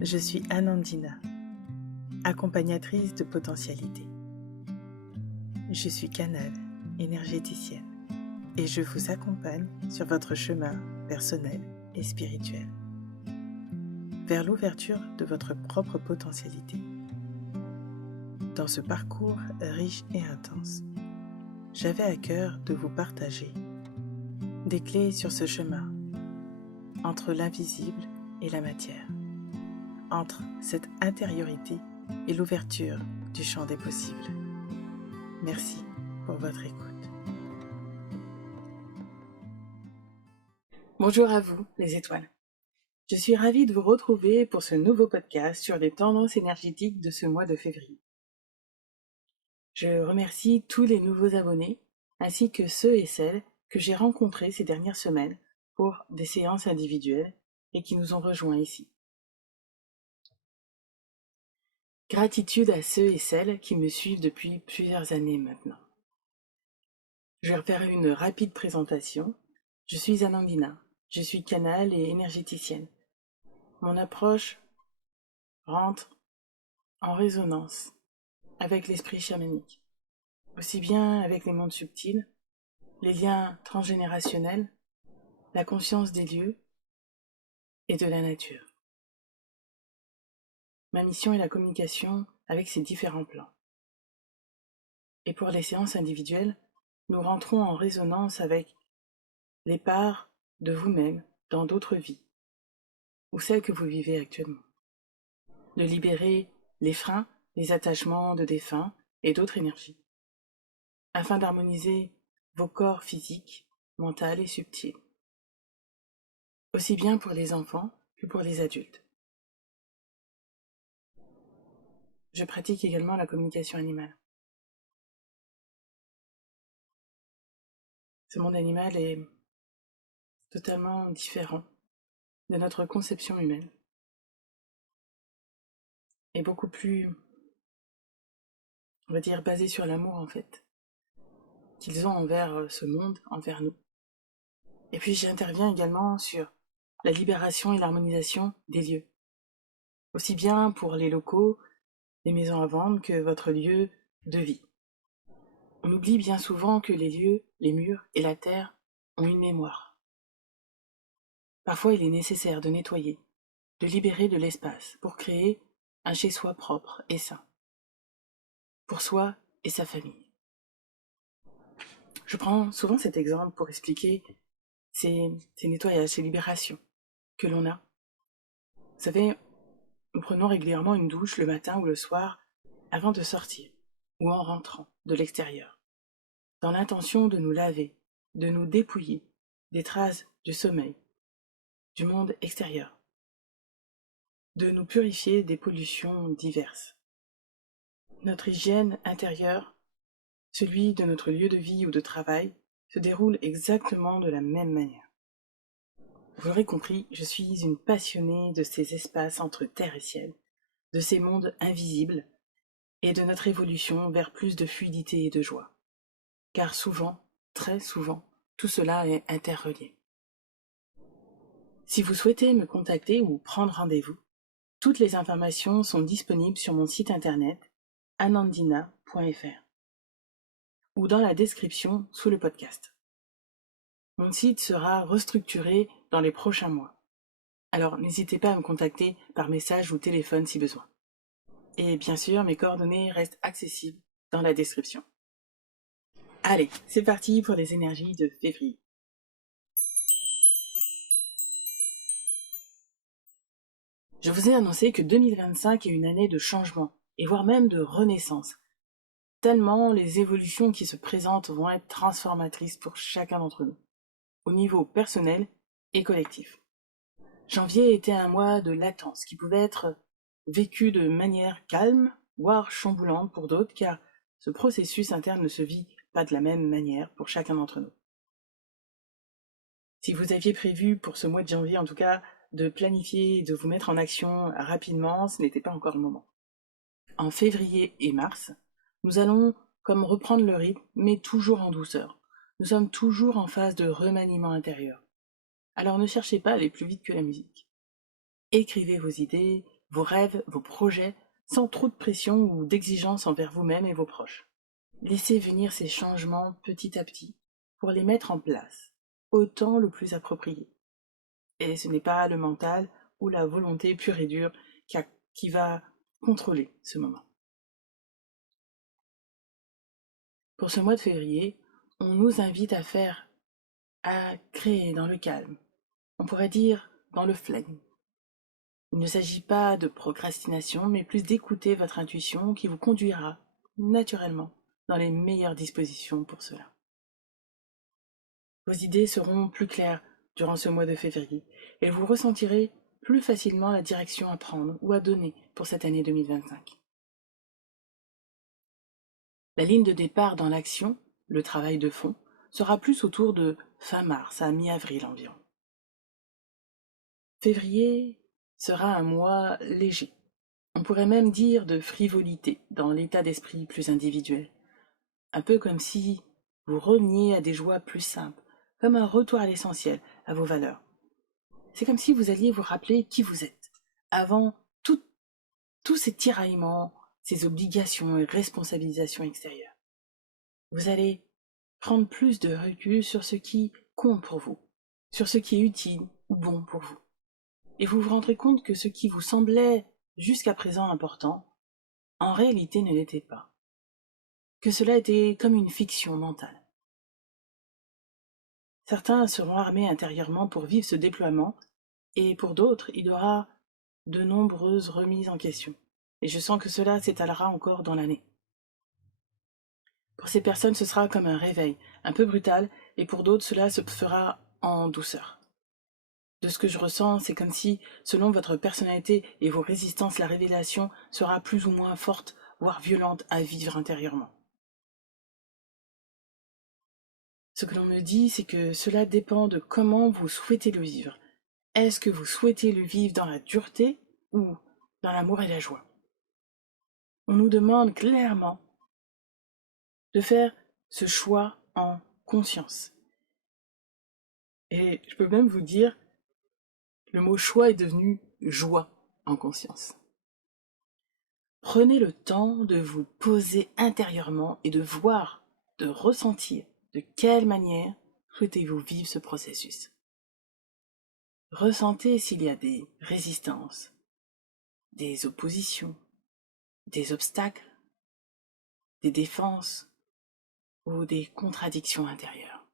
Je suis Anandina, accompagnatrice de potentialité. Je suis canal, énergéticienne, et je vous accompagne sur votre chemin personnel et spirituel, vers l'ouverture de votre propre potentialité. Dans ce parcours riche et intense, j'avais à cœur de vous partager des clés sur ce chemin, entre l'invisible et la matière, entre cette intériorité et l'ouverture du champ des possibles. Merci pour votre écoute. Bonjour à vous, les étoiles. Je suis ravie de vous retrouver pour ce nouveau podcast sur les tendances énergétiques de ce mois de février. Je remercie tous les nouveaux abonnés, ainsi que ceux et celles que j'ai rencontrés ces dernières semaines pour des séances individuelles et qui nous ont rejoints ici. Gratitude à ceux et celles qui me suivent depuis plusieurs années maintenant. Je vais faire une rapide présentation. Je suis Anandina, je suis canal et énergéticienne. Mon approche rentre en résonance avec l'esprit chamanique, aussi bien avec les mondes subtils, les liens transgénérationnels, la conscience des lieux et de la nature. Ma mission est la communication avec ces différents plans. Et pour les séances individuelles, nous rentrons en résonance avec les parts de vous-même dans d'autres vies, ou celles que vous vivez actuellement. De libérer les freins, les attachements de défunts et d'autres énergies, afin d'harmoniser vos corps physiques, mentaux et subtils, aussi bien pour les enfants que pour les adultes. Je pratique également la communication animale. Ce monde animal est totalement différent de notre conception humaine, et beaucoup plus, on va dire, basé sur l'amour en fait, qu'ils ont envers ce monde, envers nous. Et puis j'interviens également sur la libération et l'harmonisation des lieux, aussi bien pour les locaux, les maisons à vendre que votre lieu de vie. On oublie bien souvent que les lieux, les murs et la terre ont une mémoire. Parfois il est nécessaire de nettoyer, de libérer de l'espace pour créer un chez-soi propre et sain, pour soi et sa famille. Je prends souvent cet exemple pour expliquer ces nettoyages, ces libérations que l'on a. Vous savez, nous prenons régulièrement une douche le matin ou le soir avant de sortir ou en rentrant de l'extérieur, dans l'intention de nous laver, de nous dépouiller des traces du sommeil, du monde extérieur, de nous purifier des pollutions diverses. Notre hygiène intérieure, celui de notre lieu de vie ou de travail, se déroule exactement de la même manière. Vous l'aurez compris, je suis une passionnée de ces espaces entre terre et ciel, de ces mondes invisibles et de notre évolution vers plus de fluidité et de joie. Car souvent, très souvent, tout cela est interrelié. Si vous souhaitez me contacter ou prendre rendez-vous, toutes les informations sont disponibles sur mon site internet anandina.fr ou dans la description sous le podcast. Mon site sera restructuré dans les prochains mois. Alors n'hésitez pas à me contacter par message ou téléphone si besoin. Et bien sûr, mes coordonnées restent accessibles dans la description. Allez, c'est parti pour les énergies de février. Je vous ai annoncé que 2025 est une année de changement, et voire même de renaissance. Tellement les évolutions qui se présentent vont être transformatrices pour chacun d'entre nous, au niveau personnel et collectif. Janvier était un mois de latence qui pouvait être vécu de manière calme, voire chamboulante pour d'autres, car ce processus interne ne se vit pas de la même manière pour chacun d'entre nous. Si vous aviez prévu pour ce mois de janvier, en tout cas, de planifier et de vous mettre en action rapidement, ce n'était pas encore le moment. En février et mars, nous allons comme reprendre le rythme, mais toujours en douceur. Nous sommes toujours en phase de remaniement intérieur. Alors ne cherchez pas à aller plus vite que la musique. Écrivez vos idées, vos rêves, vos projets, sans trop de pression ou d'exigence envers vous-même et vos proches. Laissez venir ces changements petit à petit pour les mettre en place, autant le plus approprié. Et ce n'est pas le mental ou la volonté pure et dure qui va contrôler ce moment. Pour ce mois de février, on nous invite à créer dans le calme. On pourrait dire dans le flegme. Il ne s'agit pas de procrastination, mais plus d'écouter votre intuition qui vous conduira naturellement dans les meilleures dispositions pour cela. Vos idées seront plus claires durant ce mois de février et vous ressentirez plus facilement la direction à prendre ou à donner pour cette année 2025. La ligne de départ dans l'action, le travail de fond, sera plus autour de fin mars à mi-avril environ. Février sera un mois léger. On pourrait même dire de frivolité dans l'état d'esprit plus individuel. Un peu comme si vous reveniez à des joies plus simples, comme un retour à l'essentiel, à vos valeurs. C'est comme si vous alliez vous rappeler qui vous êtes, avant tous ces tiraillements, ces obligations et responsabilisations extérieures. Vous allez prendre plus de recul sur ce qui compte pour vous, sur ce qui est utile ou bon pour vous. Et vous vous rendrez compte que ce qui vous semblait jusqu'à présent important, en réalité ne l'était pas. Que cela était comme une fiction mentale. Certains seront armés intérieurement pour vivre ce déploiement, et pour d'autres, il y aura de nombreuses remises en question. Et je sens que cela s'étalera encore dans l'année. Pour ces personnes, ce sera comme un réveil, un peu brutal, et pour d'autres, cela se fera en douceur. De ce que je ressens, c'est comme si, selon votre personnalité et vos résistances, la révélation sera plus ou moins forte, voire violente à vivre intérieurement. Ce que l'on me dit, c'est que cela dépend de comment vous souhaitez le vivre. Est-ce que vous souhaitez le vivre dans la dureté ou dans l'amour et la joie? On nous demande clairement de faire ce choix en conscience. Et je peux même vous dire, le mot choix est devenu joie en conscience. Prenez le temps de vous poser intérieurement et de voir, de ressentir de quelle manière souhaitez-vous vivre ce processus. Ressentez s'il y a des résistances, des oppositions, des obstacles, des défenses ou des contradictions intérieures.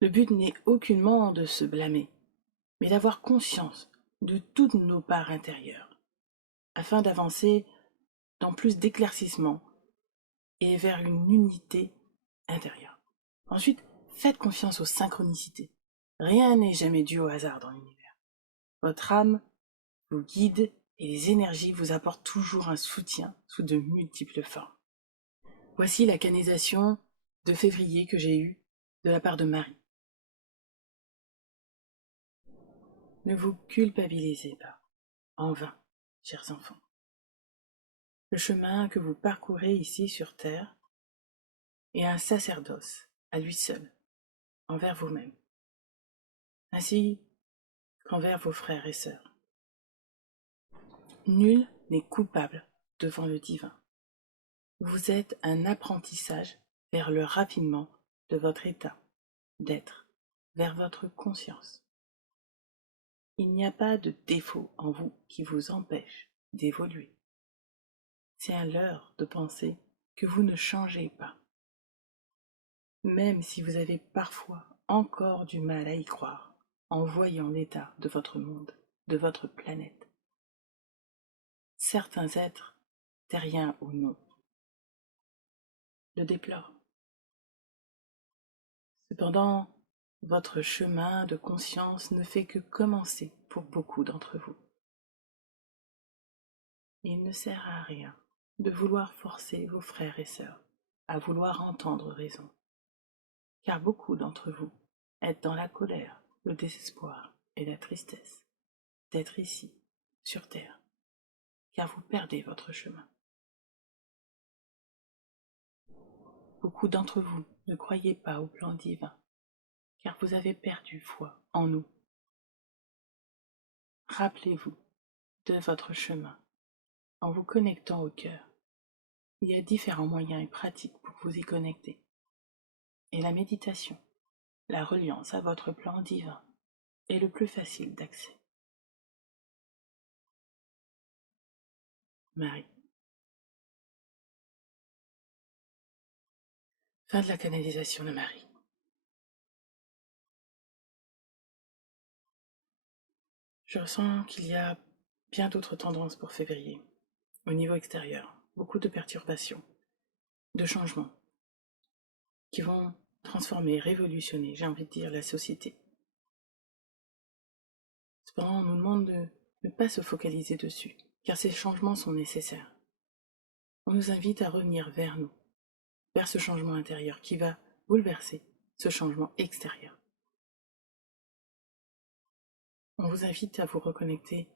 Le but n'est aucunement de se blâmer, mais d'avoir conscience de toutes nos parts intérieures, afin d'avancer dans plus d'éclaircissement et vers une unité intérieure. Ensuite, faites confiance aux synchronicités. Rien n'est jamais dû au hasard dans l'univers. Votre âme vous guide et les énergies vous apportent toujours un soutien sous de multiples formes. Voici la canalisation de février que j'ai eue de la part de Marie. Ne vous culpabilisez pas, en vain, chers enfants. Le chemin que vous parcourez ici sur terre est un sacerdoce à lui seul, envers vous-même, ainsi qu'envers vos frères et sœurs. Nul n'est coupable devant le divin. Vous êtes un apprentissage vers le raffinement de votre état d'être, vers votre conscience. Il n'y a pas de défaut en vous qui vous empêche d'évoluer. C'est un leurre de penser que vous ne changez pas, même si vous avez parfois encore du mal à y croire en voyant l'état de votre monde, de votre planète. Certains êtres, terriens ou non, le déplorent. Cependant, votre chemin de conscience ne fait que commencer pour beaucoup d'entre vous. Il ne sert à rien de vouloir forcer vos frères et sœurs à vouloir entendre raison, car beaucoup d'entre vous êtes dans la colère, le désespoir et la tristesse d'être ici, sur terre, car vous perdez votre chemin. Beaucoup d'entre vous ne croyez pas au plan divin, car vous avez perdu foi en nous. rappelez-vous de votre chemin en vous connectant au cœur. Il y a différents moyens et pratiques pour vous y connecter. Et la méditation, la reliance à votre plan divin, est le plus facile d'accès. Marie. Fin de la canalisation de Marie. Je ressens qu'il y a bien d'autres tendances pour février. Au niveau extérieur, beaucoup de perturbations, de changements, qui vont transformer, révolutionner, j'ai envie de dire, la société. Cependant, on nous demande de ne pas se focaliser dessus, car ces changements sont nécessaires. On nous invite à revenir vers nous, vers ce changement intérieur qui va bouleverser ce changement extérieur. On vous invite à vous reconnecter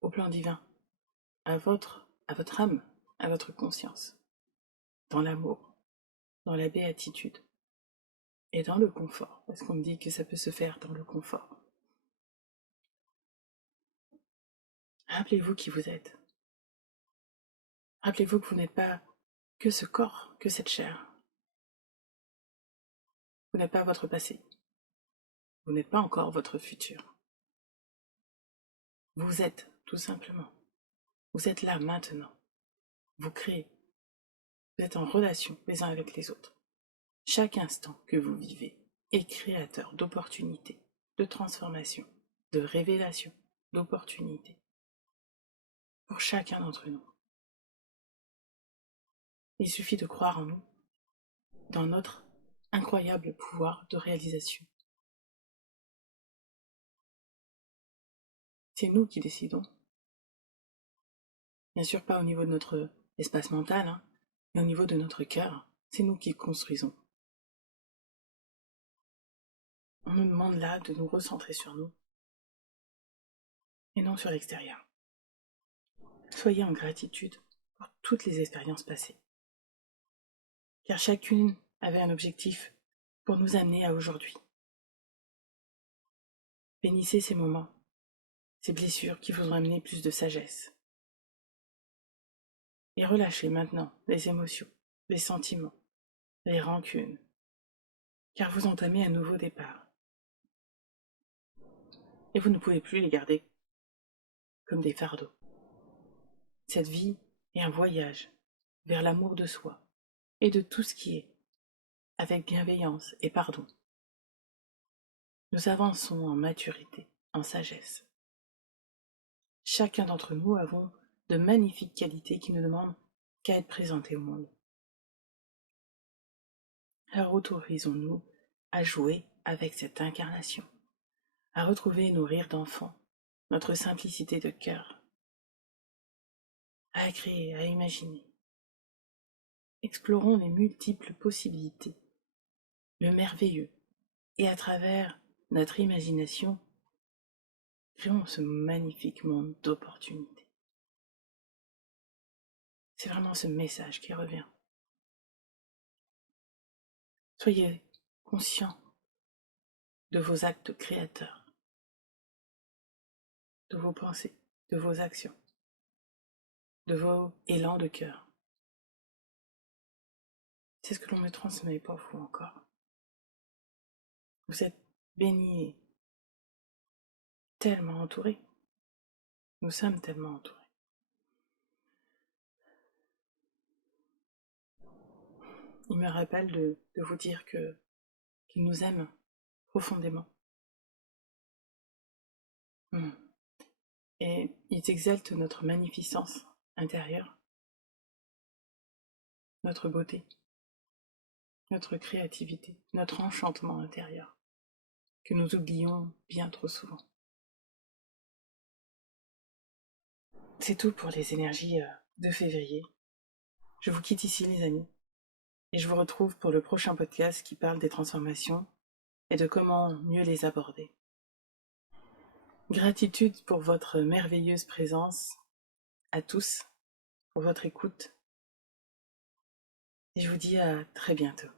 au plan divin, à votre âme, à votre conscience, dans l'amour, dans la béatitude et dans le confort, parce qu'on me dit que ça peut se faire dans le confort. Rappelez-vous qui vous êtes. Rappelez-vous que vous n'êtes pas que ce corps, que cette chair. Vous n'êtes pas votre passé. Vous n'êtes pas encore votre futur. Vous êtes, tout simplement. Vous êtes là maintenant. Vous créez. Vous êtes en relation les uns avec les autres. Chaque instant que vous vivez est créateur d'opportunités, de transformation, de révélation, d'opportunités. Pour chacun d'entre nous. Il suffit de croire en nous, dans notre incroyable pouvoir de réalisation. C'est nous qui décidons. Bien sûr pas au niveau de notre espace mental, mais au niveau de notre cœur, c'est nous qui construisons. On nous demande là de nous recentrer sur nous, et non sur l'extérieur. Soyez en gratitude pour toutes les expériences passées, car chacune avait un objectif pour nous amener à aujourd'hui. Bénissez ces moments, ces blessures qui vous ont amené plus de sagesse. Et relâchez maintenant les émotions, les sentiments, les rancunes, car vous entamez un nouveau départ. Et vous ne pouvez plus les garder comme des fardeaux. Cette vie est un voyage vers l'amour de soi et de tout ce qui est, avec bienveillance et pardon. Nous avançons en maturité, en sagesse. Chacun d'entre nous avons de magnifiques qualités qui ne demandent qu'à être présentées au monde. Alors autorisons-nous à jouer avec cette incarnation, à retrouver nos rires d'enfant, notre simplicité de cœur, à créer, à imaginer. Explorons les multiples possibilités, le merveilleux, et à travers notre imagination, créons ce magnifique monde d'opportunités. C'est vraiment ce message qui revient. Soyez conscients de vos actes créateurs, de vos pensées, de vos actions, de vos élans de cœur. C'est ce que l'on me transmet pour vous encore. Vous êtes bénis et tellement entourés. Nous sommes tellement entourés. Il me rappelle de vous dire qu'il nous aime profondément. Et il exalte notre magnificence intérieure, notre beauté, notre créativité, notre enchantement intérieur, que nous oublions bien trop souvent. C'est tout pour les énergies de février. Je vous quitte ici, les amis, et je vous retrouve pour le prochain podcast qui parle des transformations et de comment mieux les aborder. Gratitude pour votre merveilleuse présence, à tous, pour votre écoute, et je vous dis à très bientôt.